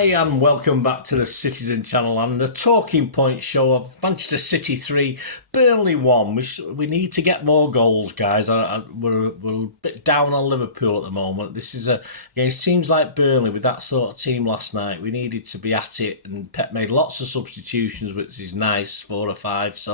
Hi and welcome back to the Citizen channel and the talking point show of Manchester City 3, Burnley 1. We need to get more goals, guys. We're a bit down on Liverpool at the moment. This is against teams like Burnley with that sort of team last night. We needed to be at it, and Pep made lots of substitutions, which is nice, 4 or 5.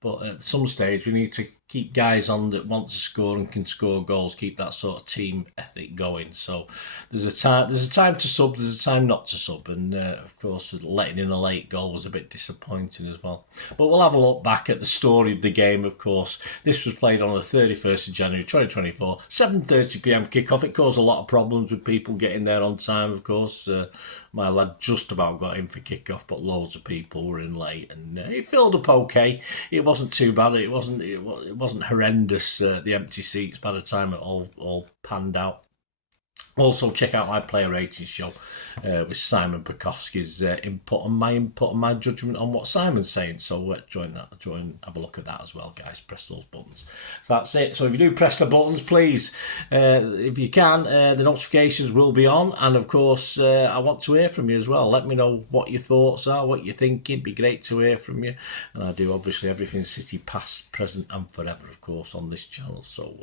But at some stage we need to keep guys on that want to score and can score goals, keep that sort of team ethic going. So there's a time to sub, there's a time not to sub, and of course letting in a late goal was a bit disappointing as well. But we'll have a look back at the story of the game. Of course, this was played on the 31st of January 2024, 7:30pm kickoff. It caused a lot of problems with people getting there on time. Of course, my lad just about got in for kickoff, but loads of people were in late, and it filled up okay. It wasn't too bad. It wasn't horrendous. The empty seats by the time it all panned out. Also, check out my player ratings show with Simon Bukowski's input and my judgment on what Simon's saying. So join, have a look at that as well, guys. Press those buttons. So that's it. So if you do press the buttons, please, if you can, the notifications will be on. And of course, I want to hear from you as well. Let me know what your thoughts are, what you're thinking. It'd be great to hear from you. And I do obviously everything City past, present, and forever, of course, on this channel. So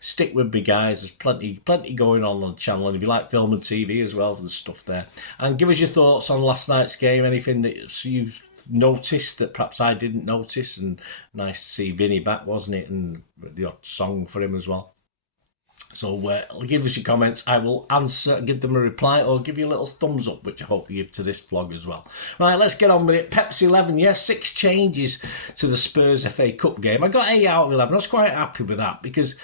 stick with me, guys. There's plenty going on the channel. And if you like film and TV as well, there's stuff there. And give us your thoughts on last night's game. Anything that you've noticed that perhaps I didn't notice. And nice to see Vinny back, wasn't it? And the odd song for him as well. So give us your comments. I will answer, give them a reply, or give you a little thumbs up, which I hope you give to this vlog as well. Right, let's get on with it. Pep's 11, yes, 6 changes to the Spurs FA Cup game. I got 8 out of 11. I was quite happy with that because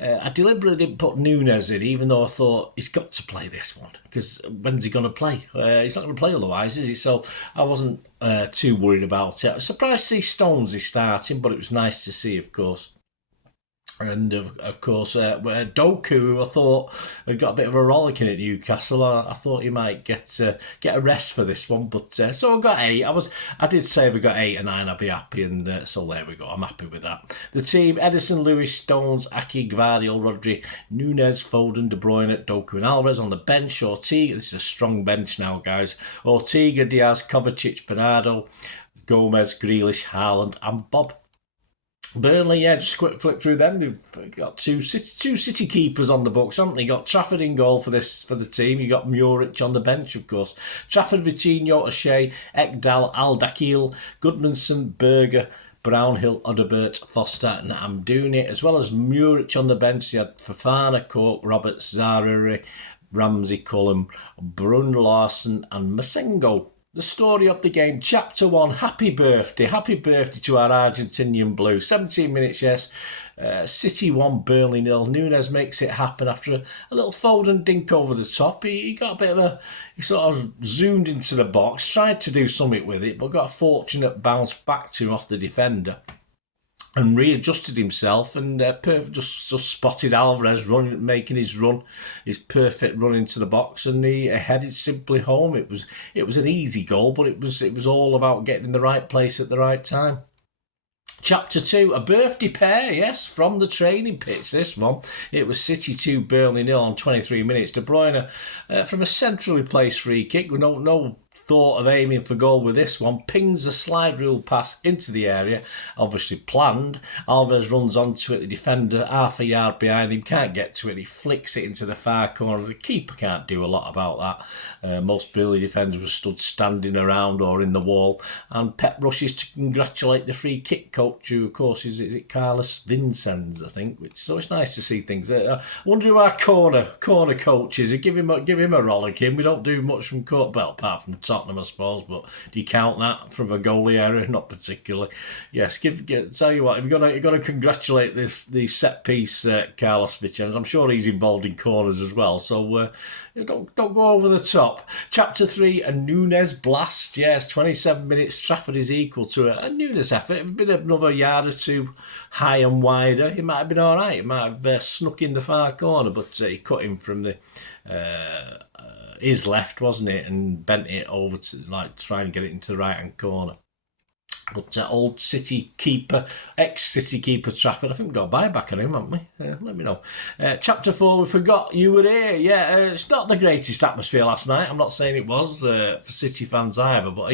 I deliberately didn't put Núñez in, even though I thought he's got to play this one, because when's he going to play? He's not going to play otherwise, is he? So I wasn't too worried about it. I was surprised to see Stonesy starting, but it was nice to see, of course. And of course, Doku, who I thought had got a bit of a rollicking at Newcastle, I thought he might get a rest for this one. But so I got 8. I did say if I got 8 or 9, I'd be happy, and so there we go. I'm happy with that. The team: Edison, Lewis, Stones, Aki, Gvardiol, Rodri, Núñez, Foden, De Bruyne, Doku, and Alvarez on the bench. Ortega. This is a strong bench now, guys. Ortega, Diaz, Kovacic, Bernardo, Gomez, Grealish, Haaland, and Bob. Burnley, yeah, just a quick flip through them. They've got two city keepers on the books, haven't they? You got Trafford in goal for the team. You got Muric on the bench, of course. Trafford, Vitinho, O'Shea, Ekdal, Al-Dakil, Goodmanson, Berger, Brownhill, Odobert, Foster, and Amdouni, as well as Muric on the bench. You had Fofana, Cork, Roberts, Zaire, Ramsey, Cullum, Brun Larson, and Masengo. The story of the game, Chapter 1, happy birthday to our Argentinian blue. 17 minutes, yes. City 1, Burnley 0. Núñez makes it happen after a little Foden dink over the top. He got a bit of he sort of zoomed into the box, tried to do something with it, but got a fortunate bounce back to him off the defender. And readjusted himself, and just spotted Alvarez making his perfect run into the box, and he headed simply home. It was an easy goal, but it was all about getting in the right place at the right time. Chapter 2, a birthday pair, yes, from the training pitch, this one. It was City 2, Burnley 0 on 23 minutes. De Bruyne, from a centrally placed free kick, with no thought of aiming for goal with this one, pings a slide rule pass into the area, obviously planned. Alvarez runs onto it, the defender half a yard behind him, can't get to it, he flicks it into the far corner. The keeper can't do a lot about that. Most Burnley defenders were stood standing around or in the wall, and Pep rushes to congratulate the free kick coach, who of course is it Carlos Vincenz, I think, so it's nice to see things. I wonder who our corner coach is. Give him a rollicking. We don't do much from court, well, apart from Tottenham, I suppose, but do you count that from a goalie area? Not particularly. Yes, tell you what, you've got to congratulate the set piece Carlos Vincenz. I'm sure he's involved in corners as well, so don't go over the top. Chapter 3, a Núñez blast. Yes, 27 minutes. Trafford is equal to a Núñez effort. If it had been another yard or two high and wider, it might have been all right. It might have snuck in the far corner, but he cut him from the his left, wasn't it, and bent it over to try and get it into the right hand corner. But old City keeper, ex-City keeper Trafford, I think we've got a buyback on him, haven't we? Let me know. Chapter 4, we forgot you were here. Yeah, it's not the greatest atmosphere last night. I'm not saying it was for City fans either, but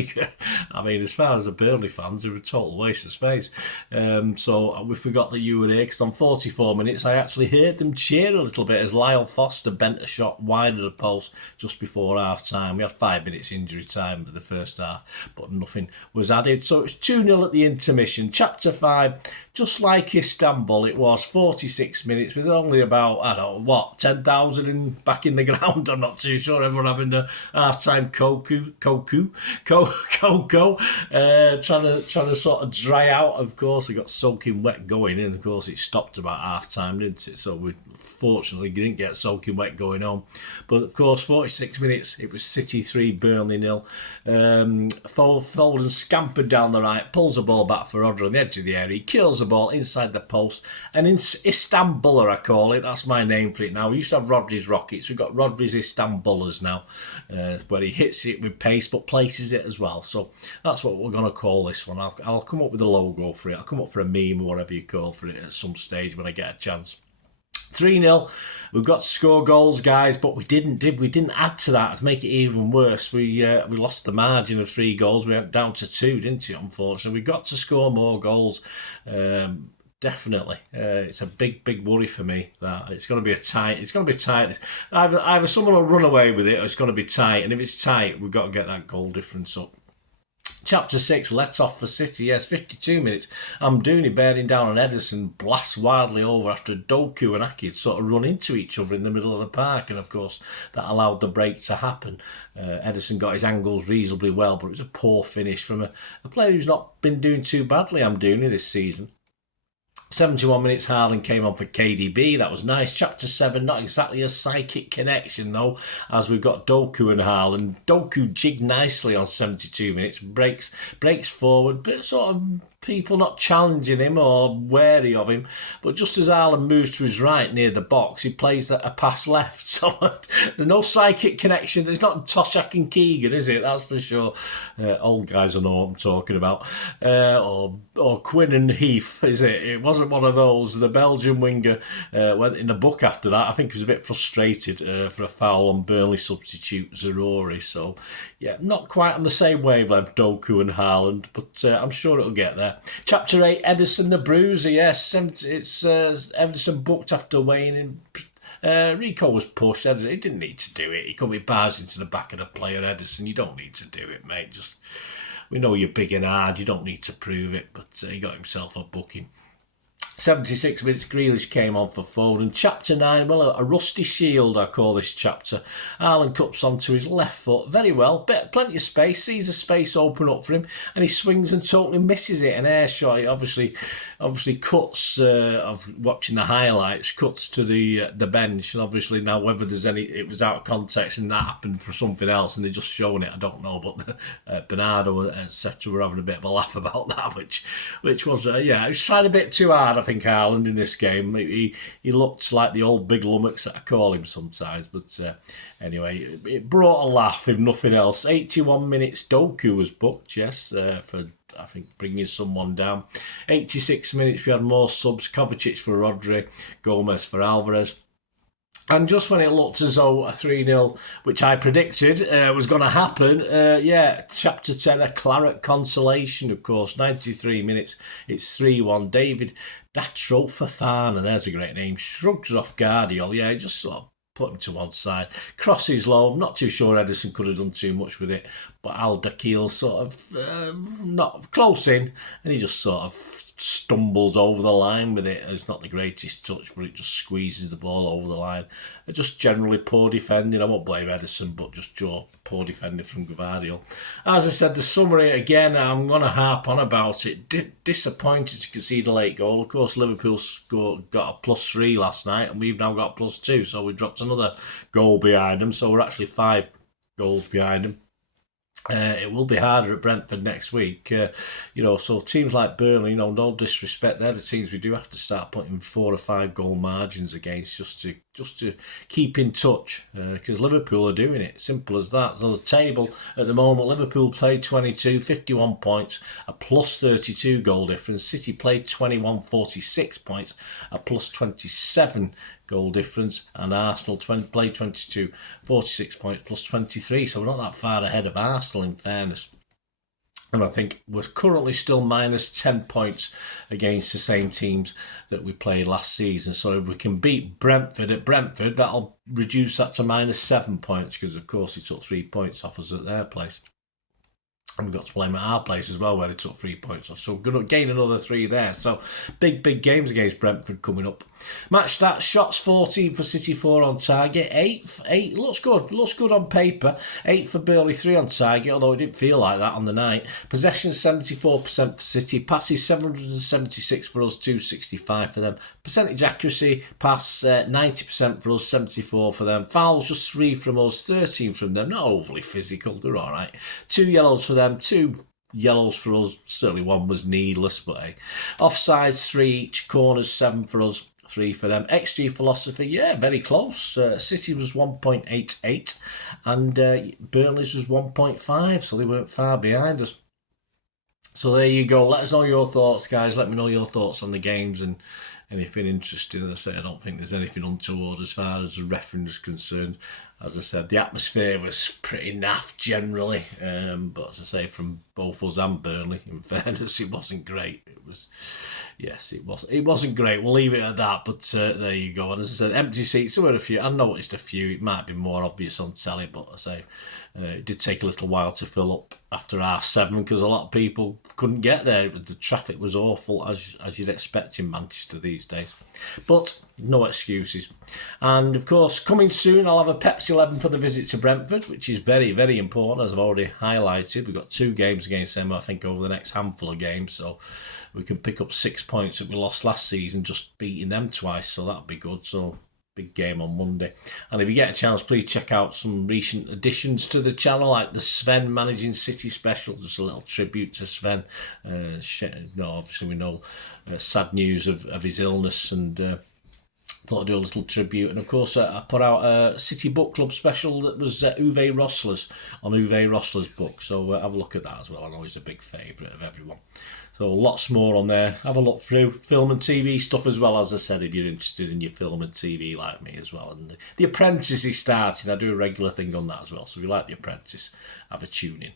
I mean, as far as the Burnley fans, it was a total waste of space. So we forgot that you were here, because on 44 minutes, I actually heard them cheer a little bit as Lyle Foster bent a shot wide of the post just before half-time. We had 5 minutes injury time in the first half, but nothing was added. So it's 2-0 at the intermission. Chapter 5, just like Istanbul, it was 46 minutes with only about, 10,000 back in the ground. I'm not too sure. Everyone having the half-time cocoa, trying to sort of dry out. Of course, it got soaking wet going in. Of course, it stopped about half-time, didn't it? So we fortunately didn't get soaking wet going on. But of course, 46 minutes, it was City 3, Burnley 0. Foden scampered down the right, pulls the ball back for Rodri on the edge of the area. He kills the ball inside the post. And in Istanbuler, I call it. That's my name for it now. We used to have Rodri's Rockets. We've got Rodri's Istanbulers now, where he hits it with pace but places it as well. So that's what we're going to call this one. I'll come up with a logo for it. I'll come up for a meme or whatever you call for it at some stage when I get a chance. 3-0. We've got to score goals, guys, but we didn't add to that to make it even worse. We lost the margin of 3 goals. We went down to 2, didn't it? Unfortunately, we got to score more goals. Definitely, it's a big worry for me that it's going to be tight. It's going to be tight. Either someone will run away with it, or it's going to be tight. And if it's tight, we've got to get that goal difference up. Chapter 6, let off for City. Yes, 52 minutes. Amdouni bearing down on Ederson, blasts wildly over after Doku and Aki sort of run into each other in the middle of the park, and of course that allowed the break to happen. Ederson got his angles reasonably well, but it was a poor finish from a player who's not been doing too badly, Amdouni, this season. 71 minutes, Haaland came on for KDB. That was nice. Chapter 7, not exactly a psychic connection, though, as we've got Doku and Haaland. Doku jigged nicely on 72 minutes, breaks forward, but sort of people not challenging him or wary of him. But just as Haaland moves to his right near the box, he plays a pass left. So there's no psychic connection. There's not Toshak and Keegan, is it? That's for sure. Old guys will know what I'm talking about. Or Quinn and Heath, is it? It wasn't one of those. The Belgian winger went in the book after that. I think he was a bit frustrated for a foul on Burnley substitute Zarori. So, yeah, not quite on the same wavelength, Doku and Haaland, but I'm sure it'll get there. Chapter 8, Ederson the Bruiser. Yes, it's Ederson booked after Wayne. Rico was pushed. Ederson, he didn't need to do it. He couldn't be barged into the back of the player, Ederson. You don't need to do it, mate. We know you're big and hard. You don't need to prove it, but he got himself a booking. 76 minutes, Grealish came on for Foden. Chapter 9, well, a rusty shield, I call this chapter. Haaland cuts onto his left foot very well. Plenty of space, sees a space open up for him, and he swings and totally misses it. An air shot, he obviously cuts, of watching the highlights, cuts to the bench. And obviously now whether there's any, it was out of context and that happened for something else and they're just showing it, I don't know. But Bernardo and etc. were having a bit of a laugh about that, which was, he was trying a bit too hard, I think, Haaland in this game. He looked like the old big lummox that I call him sometimes, but anyway, it brought a laugh if nothing else. 81 minutes, Doku was booked, yes, for I think bringing someone down. 86 minutes, we had more subs. Kovacic for Rodri, Gomez for Alvarez. And just when it looked as though a 3-0, which I predicted was going to happen, Chapter 10, a claret consolation, of course. 93 minutes, it's 3-1. David Datro Fofana, there's a great name, shrugs off Guardiola. Yeah, just sort of put him to one side. Crosses low. I'm not too sure Ederson could have done too much with it, but Al Dakil sort of not close in, and he just sort of stumbles over the line with it. It's not the greatest touch, but it just squeezes the ball over the line. Just generally poor defending. I won't blame Ederson, but just poor defending from Guardiola. As I said, the summary again, I'm going to harp on about it. Disappointed to concede a late goal. Of course, Liverpool got a +3 last night, and we've now got +2, so we dropped another goal behind them. So we're actually 5 goals behind them. It will be harder at Brentford next week, so teams like Burnley, no disrespect, they're the teams we do have to start putting 4 or 5 goal margins against just to keep in touch, because Liverpool are doing it. Simple as that. So the table at the moment, Liverpool played 22, 51 points, a plus 32 goal difference. City played 21, 46 points, a plus 27 goal difference, and Arsenal played 22, 46 points plus 23, so we're not that far ahead of Arsenal in fairness. And I think we're currently still minus 10 points against the same teams that we played last season. So if we can beat Brentford at Brentford, that'll reduce that to minus 7 points, because of course they took 3 points off us at their place. And we've got to play them at our place as well, where they took 3 points off. So we're going to gain another 3 there. So big games against Brentford coming up. Match stats: shots 14 for City, 4 on target. 8 looks good on paper. 8 for Burnley, 3 on target, although it didn't feel like that on the night. Possession 74% for City. Passes 776 for us, 265 for them. Percentage accuracy, pass 90% for us, 74 for them. Fouls just 3 from us, 13 from them. Not overly physical, they're alright. 2 yellows for them, 2 yellows for us. Certainly one was needless, but hey. Offsides 3 each, corners 7 for us, 3 for them. XG philosophy, yeah, very close. City was 1.88 and Burnley's was 1.5, so they weren't far behind us. So there you go. Let us know your thoughts, guys. Let me know your thoughts on the games and anything interesting. As I say, I don't think there's anything untoward as far as the refereeing is concerned. As I said, the atmosphere was pretty naff generally, but as I say, from both us and Burnley, in fairness, it wasn't great. It wasn't great. We'll leave it at that. But there you go. And as I said, empty seats. There were a few. I noticed a few. It might be more obvious on telly, but as I say, it did take a little while to fill up after 7:30 because a lot of people couldn't get there. The traffic was awful, as you'd expect in Manchester these days. But no excuses. And of course, coming soon, I'll have a Pepsi 11 for the visit to Brentford, which is very, very important, as I've already highlighted. We've got 2 games against them, I think, over the next handful of games, so we can pick up 6 points that we lost last season, just beating them twice, so that'll be good. So big game on Monday. And if you get a chance, please check out some recent additions to the channel, like the Sven Managing City special, just a little tribute to Sven. Obviously we know sad news of his illness, and thought I'd do a little tribute. And of course, I put out a City Book Club special that was Uwe Rossler's, on Uwe Rossler's book. So have a look at that as well. I know he's a big favourite of everyone. So lots more on there. Have a look through. Film and TV stuff as well, as I said, if you're interested in your film and TV like me as well. And The Apprentice is starting. I do a regular thing on that as well. So if you like The Apprentice, have a tune in.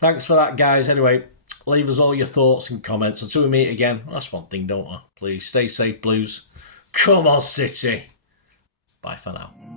Thanks for that, guys. Anyway, leave us all your thoughts and comments. Until we meet again, that's one thing, don't I? Please stay safe, Blues. Come on, City. Bye for now.